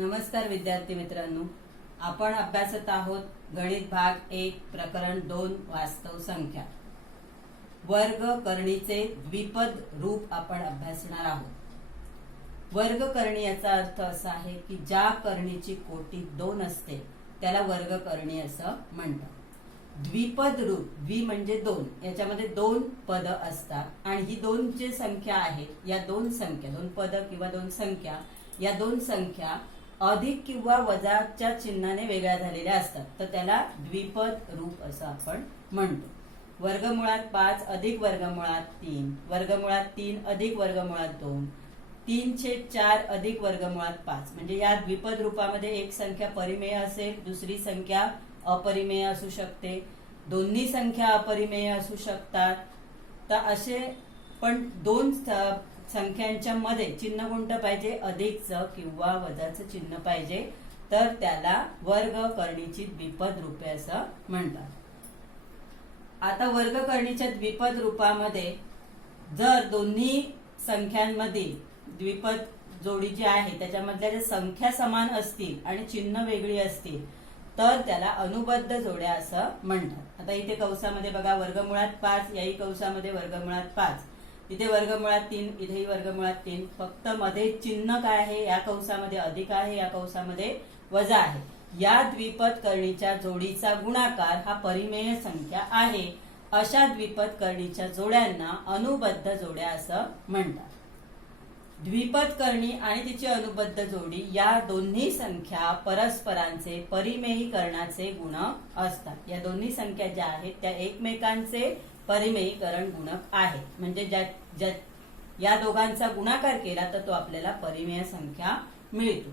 नमस्कार विद्यार्थी मित्रांनो, आपण अभ्यासत आहोत गणित भाग 1 प्रकरण 2 वास्तव संख्या. वर्ग करणीचे द्विपद रूप आपण अभ्यासणार आहोत. वर्ग करणी याचा अर्थ असा आहे की ज्या करणीची कोटी 2 असते त्याला वर्ग करणी असं म्हणतात. द्विपद रूप, द्वि म्हणजे 2, याच्यामध्ये 2 पद असतात आणि ही 2 जी संख्या आहेत या 2 संख्या, 2 पद किंवा 2 संख्या, या 2 संख्या अधिक किंवा वजाच्या चिन्हाने वेगळ्या झालेल्या असतात, तर त्याला द्विपद रूप असं आपण म्हणतो. वर्गमुळात 5 अधिक वर्गमुळात 3, वर्गमुळात 3 अधिक वर्गमुळात 2, 3/4 अधिक वर्गमुळात 5. म्हणजे या द्विपद रूपामध्ये एक संख्या परिमेय असेल, दुसरी संख्या अपरिमेय असू शकते, दोन्ही संख्या अपरिमेय असू शकतात. तर असे पण 2 संख्यांच्या मध्ये चिन्ह कोणतं पाहिजे, अधिकचं किंवा वजाचं चिन्ह पाहिजे, तर त्याला वर्ग करणीची द्विपद रूपे असं म्हणतात. आता वर्ग करणीच्या द्विपद रूपामध्ये जर दोन्ही संख्यांमधील द्विपद जोडी जी आहे त्याच्यामधल्या ज्या संख्या समान असतील आणि चिन्ह वेगळी असतील तर त्याला अनुबद्ध जोड्या असं म्हणतात. आता इथे कंसामध्ये बघा, वर्गमुळात 5, याही कंसामध्ये वर्गमुळात 5, इथे वर्गमुळात 3, इथेही वर्गमुळात 3. फक्त मध्ये चिन्ह काय आहे, या कंसामध्ये अधिक आहे, या कंसामध्ये वजा आहे. या द्विपद करणीच्या जोडीचा गुणाकार हा परिमेय संख्या आहे. अशा द्विपद करणीच्या जोड्यांना अनुबद्ध जोड्या असं म्हणतात. द्विपद करणी आणि तिची अनुबद्ध जोडी या दोन्ही संख्या परस्परांचे परिमेयीकरणाचे गुणक असतात. या दोन्ही संख्या ज्या आहेत त्या एकमेकांचे परिमेयीकरण गुणक आहेत. म्हणजे या दोघांचा गुणाकार केला तर तो आपल्याला परिमेय संख्या मिळतो.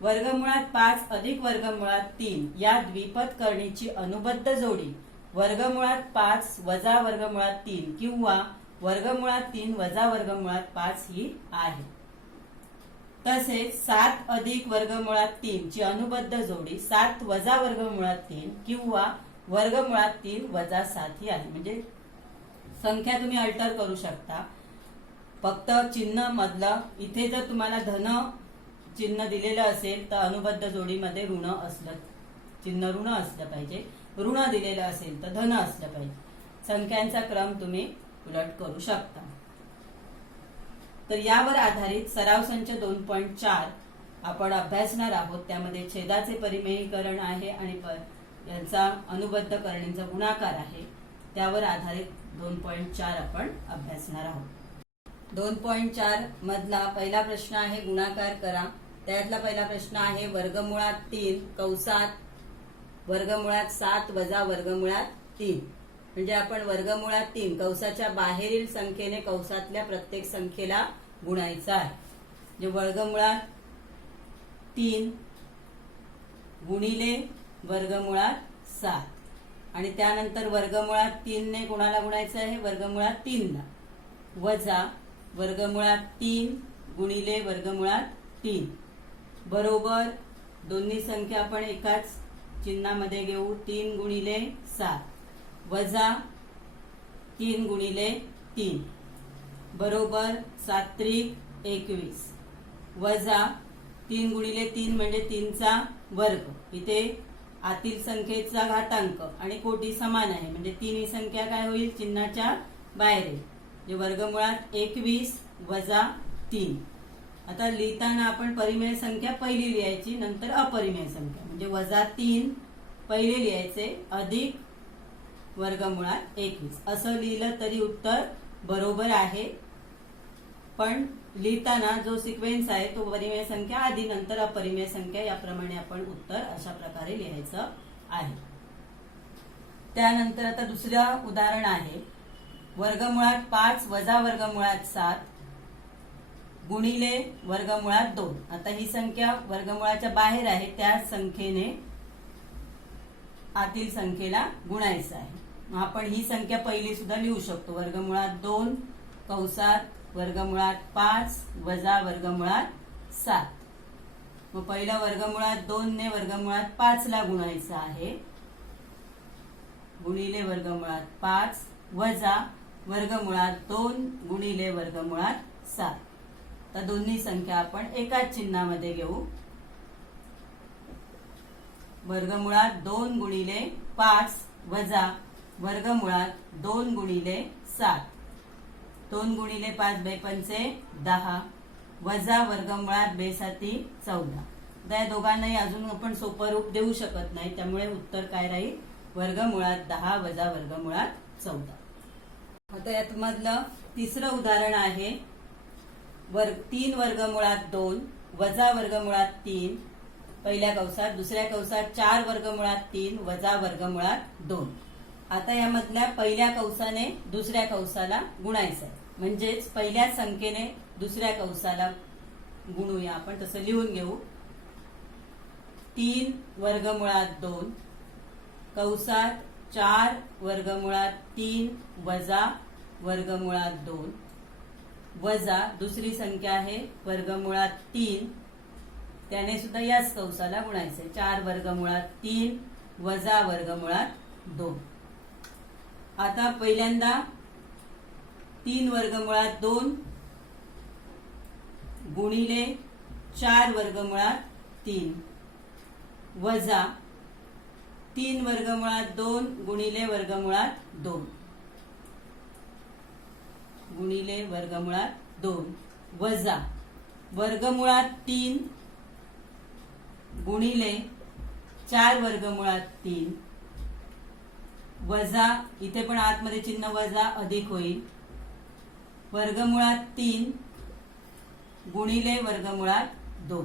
वर्गमुळात 5 अधिक वर्गमुळात 3 या द्विपद करणीची अनुबद्ध जोडी वर्गमुळात 5 वजा वर्गमुळात 3 किंवा वर्गमुळात 3 वजा वर्गमुळात 5 ही आहे. तसेच 7 अधिक वर्गमुळात 3 ची अनुबद्ध जोडी 7 वजा वर्गमुळात 3 किंवा वर्गमुळात 3 वजा 7 ही आहे. म्हणजे संख्या तुम्ही अल्टर करू शकता, फक्त चिन्ह मधलं इथे जर तुम्हाला धन चिन्ह दिलेलं असेल तर अनुबद्ध जोडीमध्ये ऋण असलं, चिन्ह ऋण असलं पाहिजे. ऋण दिलेलं असेल तर धन असलं पाहिजे. संख्यांचा क्रम तुम्ही उलट करू शकता. तर यावर आधारित सराव संच 2.4 आपण अभ्यासणार आहोत. त्यामध्ये छेदाचे परिमेयीकरण आहे आणि यांचा अनुबद्ध करणीचा गुणाकार आहे. त्यावर आधारित 2.4 आपण अभ्यासणार आहोत. 2.4 मधला पहिला प्रश्न आहे गुणाकार करा. त्यातला पहिला प्रश्न आहे वर्गमुळात 3 कंसात वर्गमुळात 7 वजा वर्गमुळात 3. म्हणजे आपण वर्गमुळात 3 कंसाच्या बाहेरील संख्येने कंसातल्या प्रत्येक संख्येला गुणायचा आहे. म्हणजे वर्गमुळात 3 गुणिले वर्गमुळात 7 आणि त्यानंतर वर्गमुळात 3 ने कोणाला गुणायचं आहे, वर्गमुळात 3 ला, वजा वर्गमुळात 3 गुणिले वर्गमुळात 3 बरोबर दोन्ही संख्या आपण एकाच चिन्हामध्ये घेऊ. 3 गुणिले 7 वजा 3 गुणिले 3 बरोबर 7×3=21 वजा 3 गुणिले 3 म्हणजे 3 चा वर्ग. इथे आतील संख्येचा घातांक आणि कोटी समान आहे म्हणजे 3 ही संख्या काय होईल, चिन्हाच्या बाहेर आहे. म्हणजे वर्गमुळात 21 वजा 3. आता लिहिताना आपण परिमेय संख्या पहिली लिहायची, नंतर अपरिमेय संख्या. म्हणजे वजा 3 पहिले लिहायचे अधिक वर्गमुळात 21 असं लिहिलं तरी उत्तर बरोबर आहे. पण लिहिताना जो सिक्वेन्स आहे तो परिमेय संख्या आधी, नंतर अपरिमेय संख्या, याप्रमाणे आपण उत्तर अशा प्रकारे लिहायचं आहे. त्यानंतर आता दुसरं उदाहरण आहे वर्गमुळात 5 वजा वर्गमुळात 7 गुणिले वर्गमुळात 2. आता ही संख्या वर्गमुळाच्या बाहेर आहे, त्या संख्येने आतील संख्येला गुणायचं आहे. मग आपण ही संख्या पहिली सुद्धा लिहू शकतो. वर्गमुळात 2 कंसात वर्गमुळात 5 वजा वर्गमुळात 7. मग पहिला वर्गमुळात 2 ने वर्गमुळात 5 ला गुणायचं आहे, गुणिले वर्गमुळात 5 वजा वर्गमुळात 2 गुणिले वर्गमुळात 7. तर दोन्ही संख्या आपण एकाच चिन्हामध्ये घेऊ. वर्गमुळात 2 गुणिले 5 वजा वर्गमुळात 2 गुणिले 7. 2 गुणिले 5 बेपंचे 10 वजा वर्गमुळात बेसाती 14. या दोघांनाही अजून आपण सोपं रूप देऊ शकत नाही, त्यामुळे उत्तर काय राहील? वर्गमुळात 10 वजा वर्गमुळात 14. आता यात मधलं तिसरं उदाहरण आहे 3 वर्गमुळात 2 वजा वर्गमुळात 3 पहिल्या कंसात, दुसऱ्या कंसात 4 वर्गमुळात 3 वजा वर्गमुळात 2. आता यामधल्या पहिल्या कंसाने दुसऱ्या कंसाला गुणायचं आहे, म्हणजेच पहिल्या संख्येने दुसऱ्या कंसाला गुणूया. आपण तसं लिहून घेऊ. 3 वर्गमुळात 2 कंसात 4 वर्गमुळात 3 वजा वर्गमुळात 2 वजा दुसरी संख्या आहे वर्गमुळात 3, त्याने सुद्धा याच कंसाला गुणायचे. 4 वर्गमुळात 3 वजा वर्गमुळात 2. आता पहिल्यांदा 3 वर्गमुळात 2 गुणिले 4 वर्गमुळात 3 वजा 3 वर्गमुळात 2 गुणिले वर्गमुळात 2 गुणिले वर्गमुळात 2 वजा वर्गमुळात 3 गुणिले 4 वर्गमुळात 3 वजा, इथे पण आतमध्ये चिन्ह वजा अधिक होईल, वर्गमुळात 3 गुणिले वर्गमुळात 2.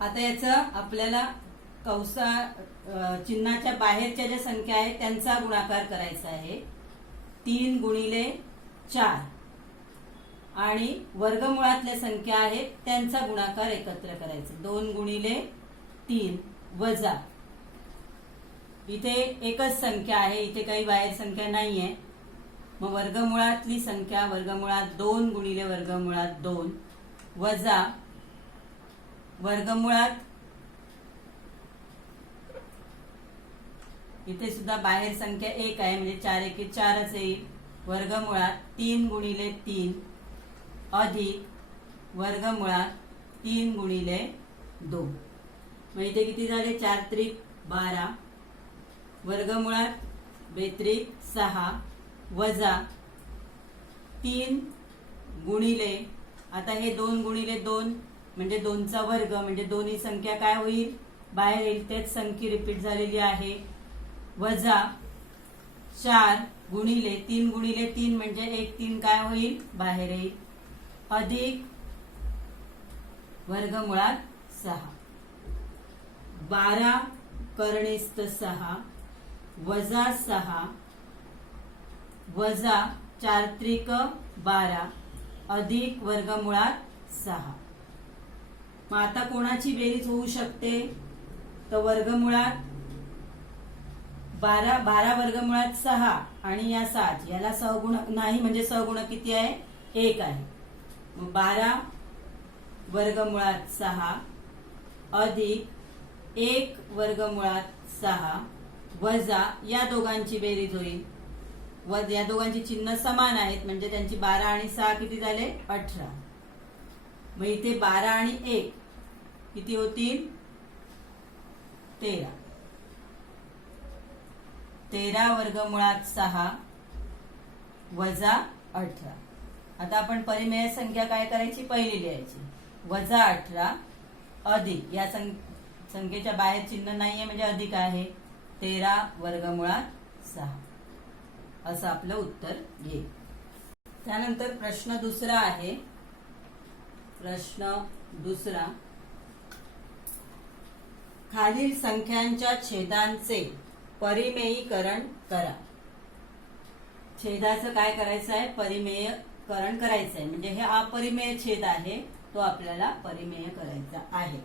आता याचं आपल्याला कंसा चिन्हाच्या बाहेरच्या ज्या संख्या आहेत त्यांचा गुणाकार करायचा आहे. 3 गुणिले 4 आणि वर्गमुळातल्या संख्या आहेत त्यांचा गुणाकार एकत्र करायचा. 2 गुणिले 3 वजा, इथे एकच संख्या आहे, इथे काही बाहेर संख्या नाहीये, मग वर्गमुळातली संख्या वर्गमुळात 2 गुणिले वर्गमुळात 2 वजा वर्गमुळात, इथे सुद्धा बाहेर संख्या 1 आहे म्हणजे 4 एके 4च येईल, वर्गमुळात 3 गुणिले 3 अधिक वर्गमुळात 3 गुणिले 2. मग इथे किती झाले? 4 त्रिक 12 वर्गमुळात 2 त्रिक 6 वजा 3 गुणिले, आता हे 2 गुणिले 2 म्हणजे 2चा वर्ग, म्हणजे दोन्ही संख्या काय होईल? बाहेर येईल, तेच संख्या रिपीट झालेली आहे, वजा 4 गुणिले 3 गुणिले 3 म्हणजे 1 3 काय होईल? बाहेर येईल, अधिक वर्गमुळात 6. 12 करणीस्त 6 वजा 6 वजा 4 त्रिक 12 अधिक वर्गमुळात 6. मग आता कोणाची बेरीज होऊ शकते? तर वर्गमुळात 12 वर्गमुळात 6 आणि या 7 याला सहगुणक नाही, म्हणजे सहगुणक किती आहे? 1 आहे. मग 12 वर्गमुळात 6 अधिक 1 वर्गमुळात 6 वजा या दोघांची बेरीज होईल, व या दोघांची चिन्ह समान आहेत म्हणजे त्यांची 12 आणि 6 किती झाले? 18. मग इथे 12 आणि 1 किती होतील? 13. 13 वर्गमुळात 6 वजा 18. आता आपण परिमेय संख्या काय करायची? पहिली लिहायची, वजा 18 अधिक, या संख्येच्या बाहेर चिन्ह नाहीये म्हणजे अधिक आहे, 13 वर्गमुळात 6 असं आपलं उत्तर येईल. त्यानंतर प्रश्न दुसरा आहे. प्रश्न दुसरा, खालील संख्यांच्या छेदांचे परिमेयीकरण करा. छेदाचं काय करायचं आहे? परिमेयकरण करायचं आहे, म्हणजे हे अपरिमेय छेद आहे तो आपल्याला परिमेय करायचा आहे.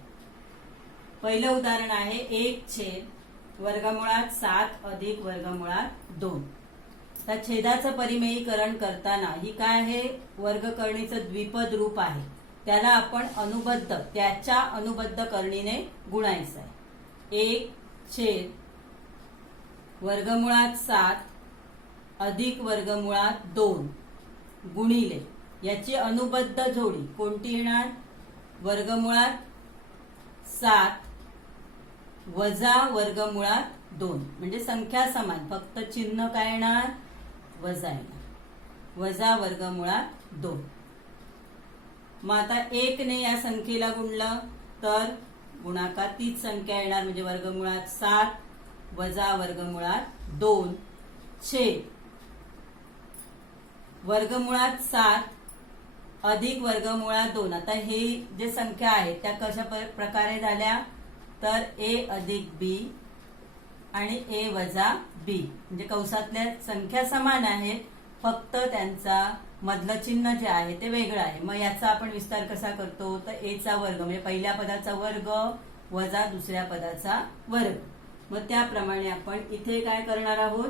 पहिलं उदाहरण आहे 1 छेद वर्गमुळात 7 अधिक वर्गमुळात 2. तर छेदाचं परिमेयीकरण करताना ही काय आहे? वर्गकर्णीचं द्विपद रूप आहे, त्याला आपण अनुबद्ध, त्याच्या अनुबद्ध करणीने गुणायचं आहे. 1 छेद वर्गमुळात 7 अधिक वर्गमुळात 2 गुणिले, याची अनुबद्ध जोडी कोणती येणार? वर्गमुळात 7 वजा वर्गमुळात 2 म्हणजे संख्या समान, फक्त चिन्ह काय येणार, वजा येणार, वजा वर्गमुळात 2. मग आता 1 ने या संख्येला गुणलं तर गुणाकार तीच संख्या येणार, म्हणजे वर्गमुळात 7 वजा वर्गमुळात 2 छेद वर्गमुळात 7 अधिक वर्गमुळात 2. आता हे जे संख्या आहेत त्या कशा प्रकारे झाल्या, तर a अधिक b आणि a वजा b, म्हणजे कंसातल्या संख्या समान आहेत, फक्त त्यांचा मधलं चिन्ह जे आहे ते वेगळं आहे. मग याचा आपण विस्तार कसा करतो, तर a चा वर्ग म्हणजे पहिल्या पदाचा वर्ग वजा दुसऱ्या पदाचा वर्ग. मग त्याप्रमाणे आपण इथे काय करणार आहोत,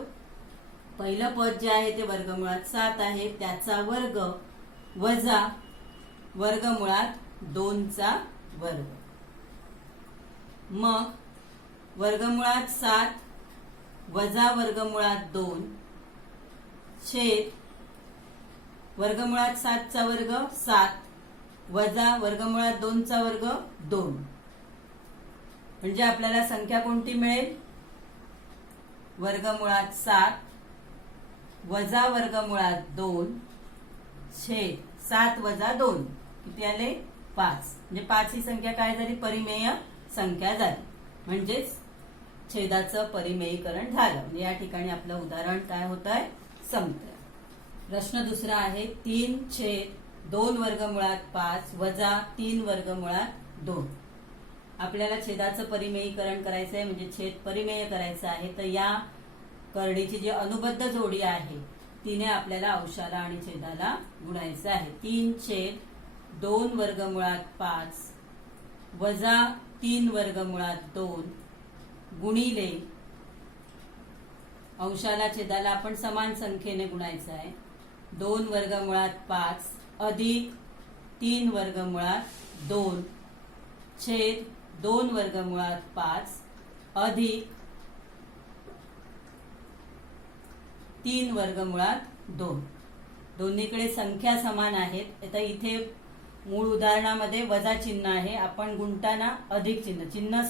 पहिलं पद जे आहे ते वर्गमुळात 7 आहे, त्याचा वर्ग वजा वर्गमुळात 2 चा वर्ग. मग वर्गमुळात 7 वजा वर्गमुळात 2 छेद वर्गमुळात 7 चा वर्ग 7 वजा वर्गमुळात 2 चा वर्ग 2. म्हणजे आपल्याला संख्या कोणती मिळेल, वर्गमुळात 7 वजा वर्गमुळात 2 छेद 7 वजा 2 किती आले, 5. म्हणजे 5 ही संख्या काय झाली, परिमेय संख्या झाली, म्हणजेच छेदाचं परिमेयीकरण झालं. म्हणजे या ठिकाणी आपलं उदाहरण काय होत आहे, संपलं. प्रश्न दुसरा आहे 3 छेद 2 वर्गमुळात 5 वजा 3 वर्गमुळात 2. आपल्याला छेदाचं परिमेयीकरण करायचं आहे, म्हणजे छेद परिमेय करायचं आहे. तर या करणीची जी अनुबद्ध जोडी आहे तिने आपल्याला अंशाला आणि छेदाला गुणायचं आहे. 3 छेद 2 वर्गमुळात 5 वजा 3 वर्गमुळात 2 गुणिले अंशाला छेदाला आपण समान संख्येने गुणायचं आहे. 2 वर्गमुळात 5 अधिक 3 वर्गमुळात 2 छेद 2 वर्गमुळात 5 अधिक 3 वर्गमुळात 2. दोन्हीकडे संख्या समान आहेत. आता इथे मूळ उदाहरणामध्ये वजा चिन्ह आहे, आपण गुणताना अधिक चिन्ह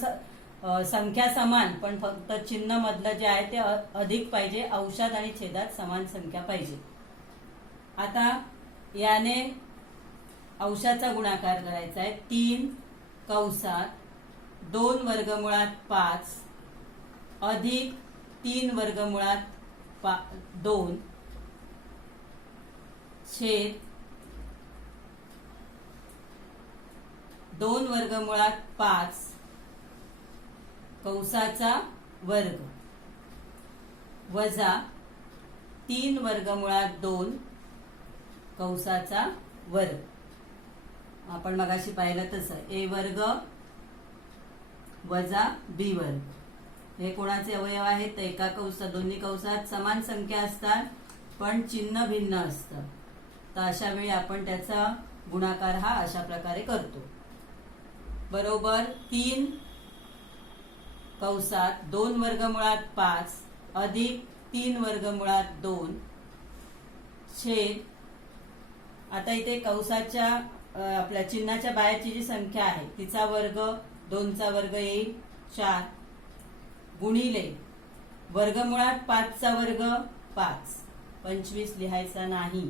संख्या समान, पण फक्त चिन्ह मधलं जे आहे ते अधिक पाहिजे, अंशात आणि छेदात समान संख्या पाहिजे. आता याने अंशाचा गुणाकार करायचा आहे. 3 कंसात 2 वर्गमुळात 5 अधिक 3 वर्गमुळात 2 छेद 2 वर्गमुळात 5 कंसाचा वर्ग वजा 3 वर्गमुळात 2 कंसाचा वर्ग. आपण मगाशी पाहिलं तसं a वर्ग वजा b वर्ग. हे कोणाचे अवयव आहेत, तर एका कंसात दोन्ही कंसात समान संख्या असतात पण चिन्ह भिन्न असतं. तर अशा वेळी आपण त्याचा गुणाकार हा अशा प्रकारे करतो. बरोबर 3 कंसात 2 वर्गमुळात 5 अधिक 3 वर्गमुळात 2 छेद, आता इथे कंसाच्या आपल्या चिन्हाच्या बाहेरची जी संख्या आहे तिचा वर्ग 2 चा वर्ग येईल 4 गुणिले वर्गमुळात 5 चा वर्ग 5 25 लिहायचा नाही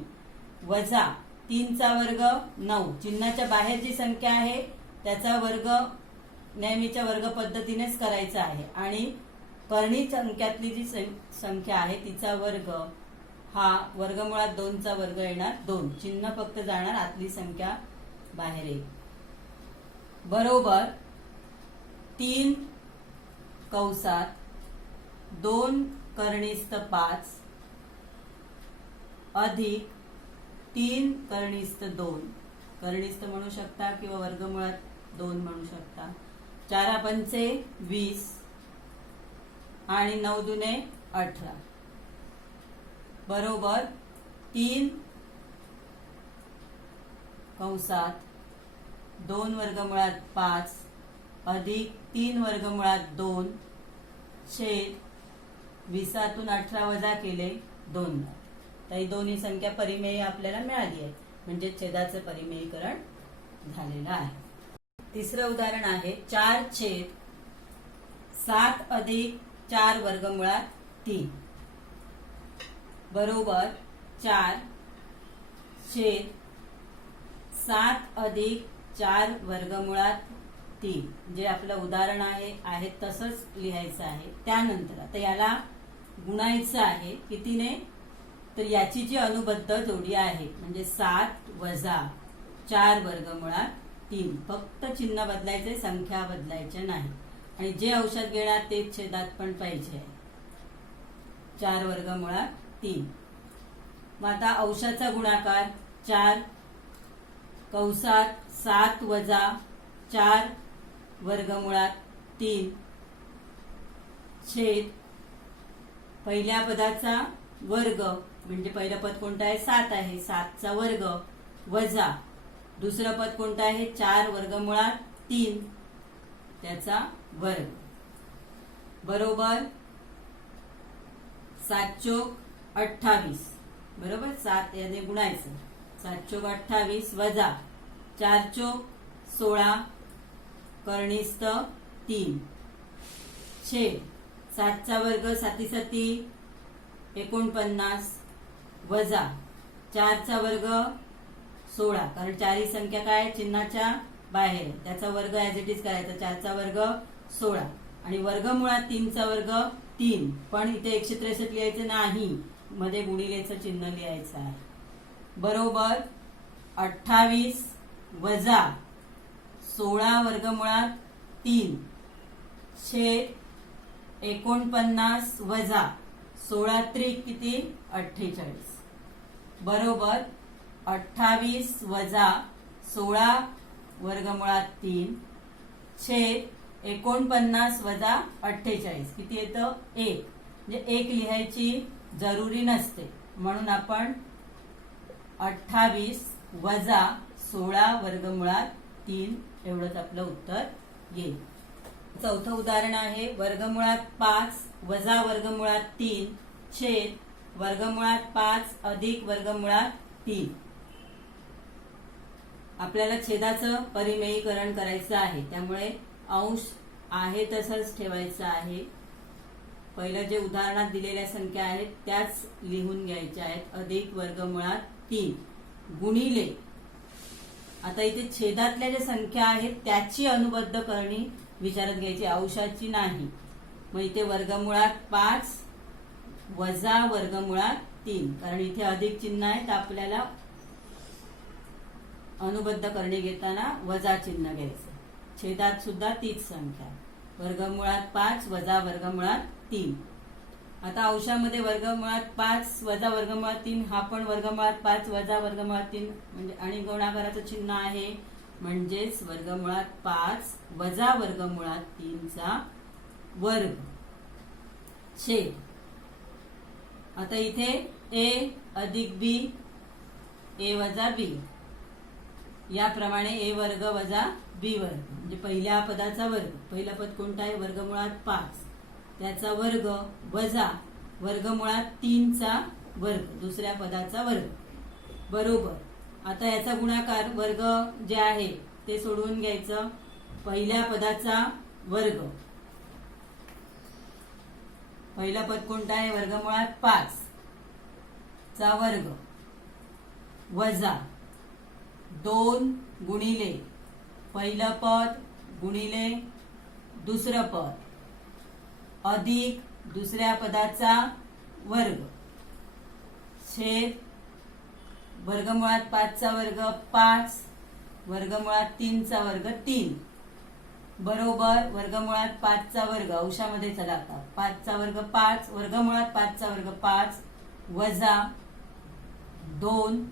वजा 3 चा वर्ग 9, चिन्हाच्या बाहेर जी संख्या आहे त्याचा वर्ग नेहमीच्या वर्ग पद्धतीनेच करायचा आहे आणि कर्णी संख्यातली जी संख्या आहे तिचा वर्ग हा वर्गमुळात 2 चा वर्ग येणार 2, चिन्ह फक्त जाणार, आतली संख्या बाहेर येईल. बरोबर 3 कंसात 2 कर्णिस्थ 5 अधिक 3 कर्णिस्थ 2, कर्णिस्थ म्हणू शकता किंवा वर्गमुळात 2 म्हणू शकता. 4 पंचे 20 आणि 9 दुने 18 बरोबर 3 कंसात 2 वर्गमुळात 5 अधिक 3 वर्गमुळात 2 छेद 20तून 18 वजा केले 2. तर ही दोन्ही संख्या परिमेय आपल्याला मिळाली आहे, म्हणजे छेदाचं परिमेयीकरण झालेलं आहे. तिसरं उदाहरण आहे 4/7 अधिक 4 वर्गमुळात 3 बरोबर 4/7 अधिक 4 वर्गमुळात 3 जे आपलं उदाहरण आहे तसंच लिहायचं आहे. त्यानंतर आता याला गुणायचं आहे कितीने, तर याची जी अनुबद्ध जोडी आहे म्हणजे 7 वजा 4 वर्गमुळात 3. फक्त चिन्ह बदलायचे, संख्या बदलायच्या नाही. आणि जे औषध घेणार ते छेदात पण पाहिजे. 4 वर्गमुळात 3. मग आता अंशाचा गुणाकार 4 कंसात 7 वजा 4 वर्गमुळात 3 छेद पहिल्या पदाचा वर्ग म्हणजे पहिलं पद कोणतं आहे 7 आहे, 7चा वर्ग वजा दुसरं पद कोणतं आहे 4 वर्गमुळात 3 त्याचा वर्ग बरोबर 7 चोक 28 बरोबर 7 याने गुणायचं 7 चोक 28 वजा 4 चोक 16 कर्णिस्थ 3 छेद 7चा वर्ग 7 7 49 वजा 4चा वर्ग 16 कारण 4 ही संख्या काय चिन्हाच्या बाहेर त्याचा वर्ग ऍज इट इज करायचा 4चा वर्ग 16 आणि वर्गमुळात 3चा वर्ग 3 पण इथे 163 लिहायचं नाही मध्ये गुणिलेचं चिन्ह लिहायचं आहे बरोबर 28 वजा 16 वर्गमुळात 3 छेद 49 वजा 16 त्रिक किती 48 बरोबर 28 वजा 16 वर्गमुळात 3 छेद 49 वजा 48 किती येतं 1 म्हणजे 1 लिहायची जरुरी नसते म्हणून आपण 28 वजा 16 वर्गमुळात 3 एवढंच आपलं उत्तर येईल. चौथं उदाहरण आहे वर्गमुळात 5 वजा वर्गमुळात 3 छेद वर्गमुळात 5 अधिक वर्गमुळात 3. आपल्याला छेदाचं परिमेयीकरण करायचं आहे त्यामुळे अंश आहे तसंच ठेवायचं आहे. पहिलं जे उदाहरणात दिलेल्या संख्या आहेत त्याच लिहून घ्यायच्या आहेत अधिक वर्गमुळात 3 गुणिले आता इथे छेदातल्या ज्या संख्या आहेत त्याची अनुबद्ध करणी विचारात घ्यायची अंशाची नाही. मग इथे वर्गमुळात 5 वजा वर्गमुळात 3 कारण इथे अधिक चिन्ह आहे तर आपल्याला अनुबद्ध करणे घेताना वजा चिन्ह घ्यायचं. छेदात सुद्धा तीच संख्या वर्गमुळात 5 वजा वर्गमुळात 3. आता अंशामध्ये वर्गमुळात 5 वजा वर्गमुळात 3 हा पण वर्गमुळात 5 वजा वर्गमुळात 3 म्हणजे आणि गुणाकाराचं चिन्ह आहे म्हणजेच वर्गमुळात 5 वजा वर्गमुळात 3चा वर्ग छेद आता इथे a अधिक b a वजा b याप्रमाणे a वर्ग वजा b वर्ग म्हणजे पहिल्या पदाचा वर्ग. पहिला पद कोणता आहे वर्गमुळात 5 त्याचा वर्ग वजा वर्गमुळात 3चा वर्ग दुसऱ्या पदाचा वर्ग बरोबर. आता याचा गुणाकार वर्ग जे आहे ते सोडवून घ्यायचं. पहिल्या पदाचा वर्ग पहिला पद कोणता आहे वर्गमुळात 5 चा वर्ग वजा 2 गुणिले पहिलं पद गुणिले दुसरं पद अधिक दुसऱ्या पदाचा वर्ग छेद वर्गमुळात 5चा वर्ग 5 वर्गमुळात 3चा वर्ग 3 बरोबर वर्गमुळात 5चा वर्ग अंशामध्ये चला आता 5चा वर्ग 5 वर्गमुळात 5चा वर्ग 5 वजा 2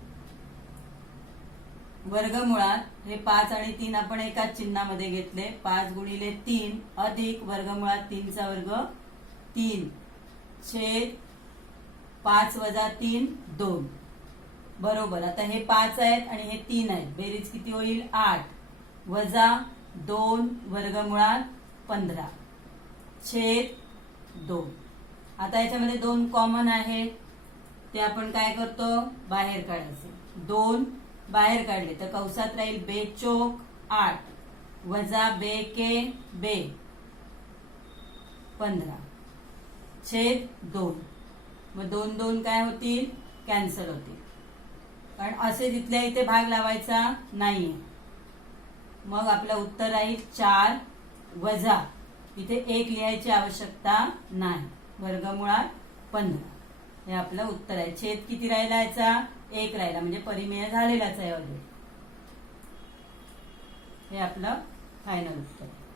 वर्गमुळात हे 5 आणि 3 आपण एकाच चिन्हामध्ये घेतले 5 गुणिले 3 अधिक वर्गमुळात 3चा वर्ग 3 छेद 5 वजा 3 2 बरोबर. आता हे 5 आहेत आणि हे 3 आहेत बेरीज किती होईल 8 वजा 2 वर्गमुळात 15 छेद 2. आता याच्यामध्ये 2 कॉमन आहेत ते आपण काय करतो बाहेर काढायचे. 2 बाहेर काढले तर कंसात राहील बेचोक 8 वजा बे के बे 15 छेद 2. मग 2 2 काय होतील, कॅन्सल होतील. कारण असे तिथल्या इथे भाग लावायचा नाहीये. मग आपलं उत्तर राहील 4 वजा इथे 1 लिहायची आवश्यकता नाही, वर्गमुळात 15. हे आपलं उत्तर आहे. छेद किती राहिला याचा, 1 राहिला, म्हणजे परिमेय झालेलाच आहे ऑलरेडी. हे आपलं फायनल उत्तर आहे.